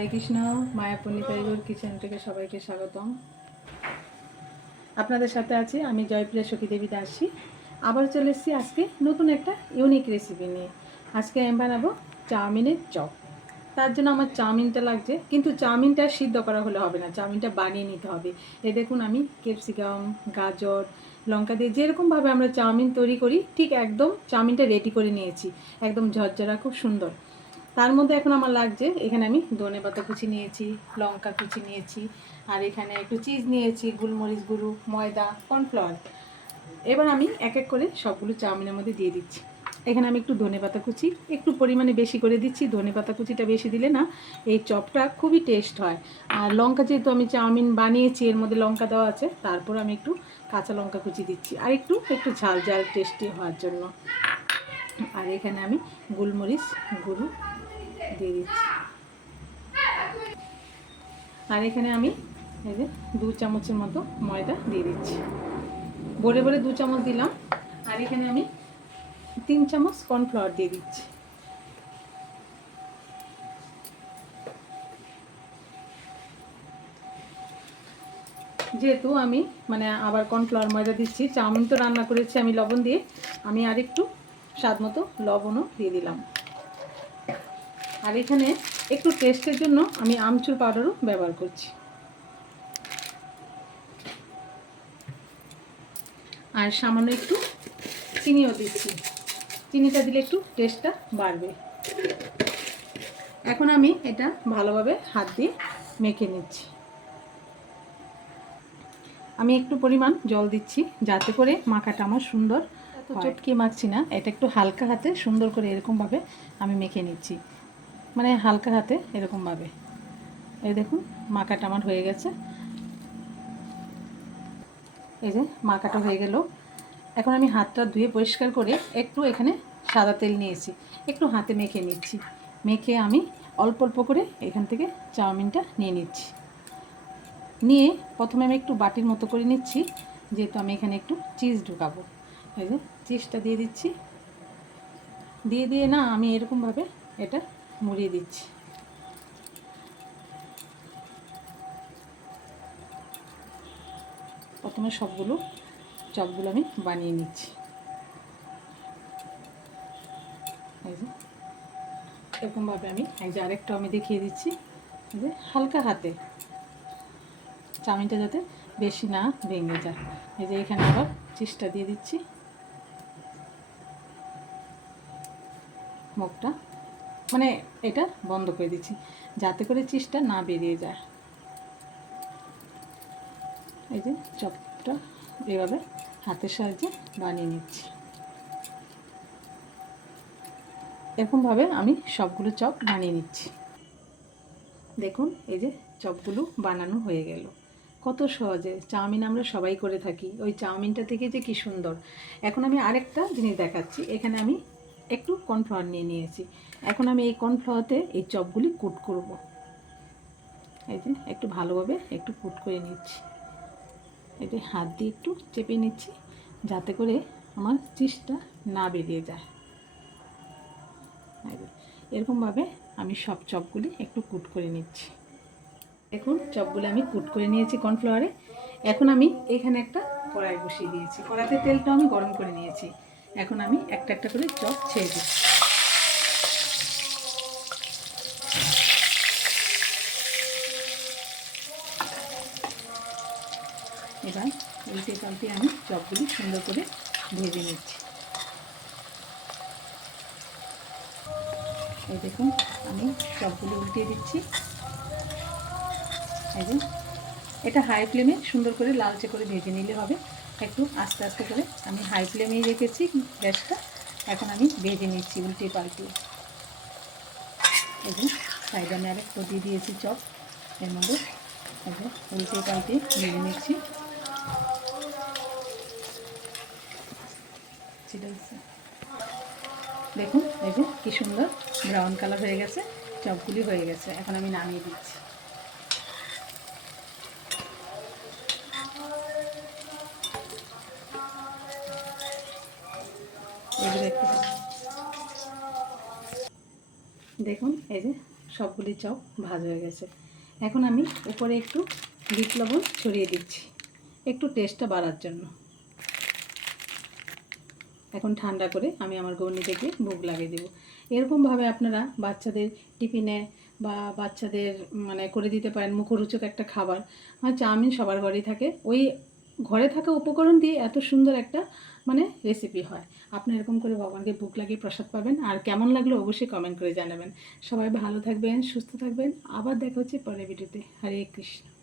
হরে Krishna. Mayapuri Tiger kitchen থেকে সবাইকে স্বাগতম। আপনাদের সাথে আছি আমি জয়প্রিয়া সখী দেবী দাসী। আবার চলে এসেছি আজকে নতুন একটা ইউনিক রেসিপি নিয়ে। আজকে আমি বানাবো চাউমিনের চপ। তার জন্য আমার চাউমিনটা লাগছে, কিন্তু চাউমিনটা সিদ্ধ করা হলে হবে না, চাউমিনটা বানিয়ে নিতে হবে। এই দেখুন, আমি ক্যাপসিকাম, গাজর, লঙ্কা দিয়ে যেরকমভাবে আমরা চাউমিন তৈরি করি ঠিক একদম চাউমিনটা রেডি করে নিয়েছি, একদম ঝরঝরা, খুব সুন্দর। তার মধ্যে এখন আমার লাগছে, এখানে আমি ধনেপাতা কুচি নিয়েছি, লঙ্কা কুচি নিয়েছি, আর এখানে একটু চিজ নিয়েছি, গোলমরিচ গুঁড়ো, ময়দা, কর্নফ্লাওয়ার। এবার আমি এক এক করে সবগুলো চাউমিনের মধ্যে দিয়ে দিচ্ছি। এখানে আমি একটু ধনেপাতা কুচি একটু পরিমাণে বেশি করে দিচ্ছি। ধনেপাতা কুচিটা বেশি দিলে না এই চপটা খুবই টেস্ট হয়। আর লঙ্কা, যেহেতু আমি চাউমিন বানিয়েছি এর মধ্যে লঙ্কা দেওয়া আছে, তারপর আমি একটু কাঁচা লঙ্কা কুচি দিচ্ছি, আর একটু একটু ঝাল ঝাল টেস্টি হওয়ার জন্য। আর এখানে আমি গোলমরিচ গুঁড়ো দিয়ে দিচ্ছি। আর এখানে আমি এই যে 2 চামচের মতো ময়দা দিয়ে দিচ্ছি, ভরে ভরে 2 চামচ দিলাম। আর এখানে আমি 3 চামচ কর্নফ্লাওয়ার দিয়ে দিচ্ছি। যেহেতু আমি আবার কর্নফ্লাওয়ার ময়দা দিচ্ছি, চাউমিন তো রান্না করেছি আমি লবণ দিয়ে, আমি আর একটু স্বাদ মতো লবণও দিয়ে দিলাম। আর এখানে একটু টেস্টের জন্য আমি আমচুর পাউডারও ব্যবহার করছি। আর সামান্য একটু চিনিও দিচ্ছি, চিনিটা দিলে একটু টেস্টটা বাড়বে। এখন আমি এটা ভালোভাবে হাত দিয়ে মেখে নিচ্ছি। আমি একটু পরিমাণ জল দিচ্ছি যাতে করে মাখাটা আমার সুন্দর, তো চটকে মাখছি না, এটা একটু হালকা হাতে সুন্দর করে এরকমভাবে আমি মেখে নিচ্ছি, হালকা হাতে এরকমভাবে। এই দেখুন মাখাটা আমার হয়ে গেছে। এই যে মাখাটা হয়ে গেল। এখন আমি হাতটা ধুয়ে পরিষ্কার করে একটু এখানে সাদা তেল নিয়েছি, একটু হাতে মেখে নিচ্ছি। মেখে আমি অল্প অল্প করে এখান থেকে চাউমিনটা নিয়ে নিচ্ছি। নিয়ে প্রথমে আমি একটু বাটির মতো করে নিচ্ছি, যেহেতু আমি এখানে একটু চিজ ঢুকাবো। এই যে চিজটা দিয়ে দিচ্ছি, দিয়ে দিয়ে না আমি এরকমভাবে এটা মুড়িয়ে দিচ্ছি। প্রথমে সবগুলো চপগুলো আমি বানিয়ে নিচ্ছি। এই যে এরকমভাবে আমি এই যে আরেকটা আমি দেখিয়ে দিচ্ছি, যে হালকা হাতে চাউমিনটা যাতে বেশি না ভেঙে যায়। এই যে এখানে আবার চিজটা দিয়ে দিচ্ছি, মুখটা এটা বন্ধ করে দিচ্ছি যাতে করে চিজটা না বেরিয়ে যায়। এই যে চপটা এভাবে হাতের সাহায্যে বানিয়ে নিচ্ছি। এরকমভাবে আমি সবগুলো চপ বানিয়ে নিচ্ছি। দেখুন এই যে চপগুলো বানানো হয়ে গেল। কত সহজে চাউমিন আমরা সবাই করে থাকি, ওই চাউমিনটা থেকে যে কি সুন্দর। এখন আমি আরেকটা জিনিস দেখাচ্ছি। এখানে আমি একটু কর্নফ্লাওয়ার নিয়ে নিয়েছি। এখন আমি এই কর্নফ্লাওয়ারতে এই চপগুলি কুট করব। এই যে একটু ভালোভাবে একটু কুট করে নিচ্ছি। এই যে হাত দিয়ে একটু চেপে নিচ্ছি যাতে করে আমার চিজটা না বেরিয়ে যায়। এরকমভাবে আমি সব চপগুলি একটু কুট করে নিচ্ছি। দেখুন চপগুলো আমি কুট করে নিয়েছি কর্নফ্লাওয়ারে। এখন আমি এখানে একটা কড়াই বসিয়ে দিয়েছি, কড়াইতে তেলটা আমি গরম করে নিয়েছি। এখন আমি একটা একটা করে চপ ছেড়ে দিচ্ছি। এবার উল্টে পাল্টে আমি চপগুলি সুন্দর করে ভেজে নিচ্ছি। এই দেখুন আমি চপগুলি উল্টে দিচ্ছি। এই যে এটা হাই ফ্লেমে সুন্দর করে লালচে করে ভেজে নিলে হবে। একটু আস্তে আস্তে করে আমি হাই ফ্লেমেই রেখেছি গ্যাসটা। এখন আমি ভেজে নিচ্ছি উল্টে পাল্টে। এই যে সাইডে আমি আরেকটু দিয়ে দিয়েছি চপ এর মধ্যে। এই যে উল্টে পাল্টে ভেজে নিচ্ছি। দেখুন এই যে কি সুন্দর ব্রাউন কালার হয়ে গেছে, চপগুলি হয়ে গেছে। এখন আমি নামিয়ে দিচ্ছি। এগুলো একটু দেখুন এই যে সবগুলি চপ ভাজা হয়ে গেছে। এখন আমি উপরে একটু বিট লবণ ছড়িয়ে দিচ্ছি একটু টেস্টটা বাড়ার জন্য। এখন ঠান্ডা করে আমি আমার গৌনিতে গিয়ে ভোগ লাগিয়ে দেবো। এরকমভাবে আপনারা বাচ্চাদের টিফিনে বা বাচ্চাদের মানে করে দিতে পারেন মুখরোচক একটা খাবার। আর চাউমিন সবার ঘরেই থাকে, ওই ঘরে থাকা উপকরণ দিয়ে এত সুন্দর একটা মানে রেসিপি হয়। আপনি এরকম করে ভগবানকে ভোগ লাগিয়ে প্রসাদ পাবেন। আর কেমন লাগলো অবশ্যই কমেন্ট করে জানাবেন। সবাই ভালো থাকবেন, সুস্থ থাকবেন। আবার দেখা হচ্ছে পরের ভিডিওতে। হরে কৃষ্ণ।